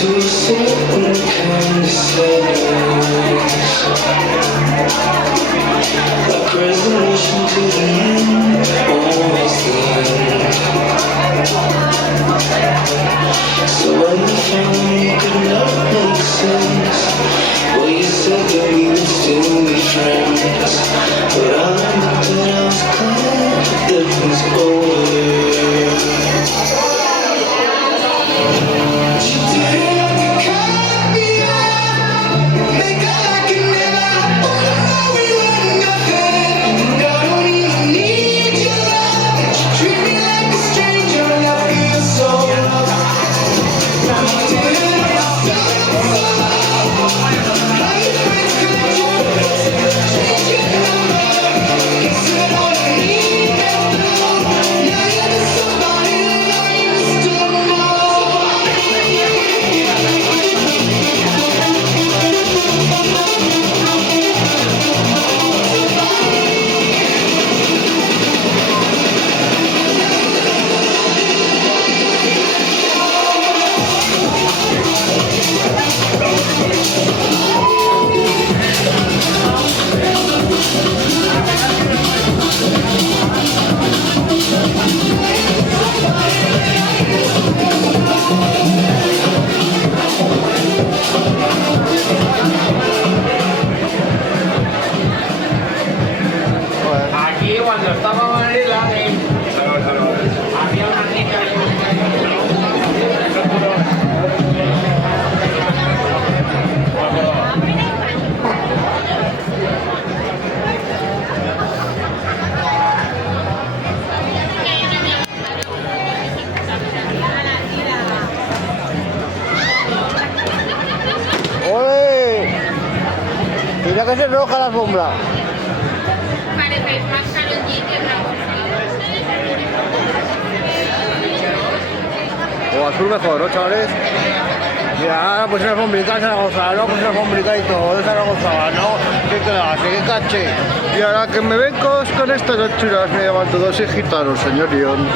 to a certain kind of sadness, like resolution to the end, always the end. So when you found me could not make sense, well you said that we would still be friends, but I admit that I was glad that it was over. Cuando estábamos en Irlanda, había una niña ¡Ole! Mira que se roja la alfombra. Parece más calentito que O azul mejor, ¿no, chavales? Mira, pues una alfombrita en Zaragoza, ¿no? Pues una alfombrita y todo de Zaragoza, ¿no? ¿Qué clase, qué caché? Y ahora que me ven con estas achuras me llaman todos gitanos, señorión.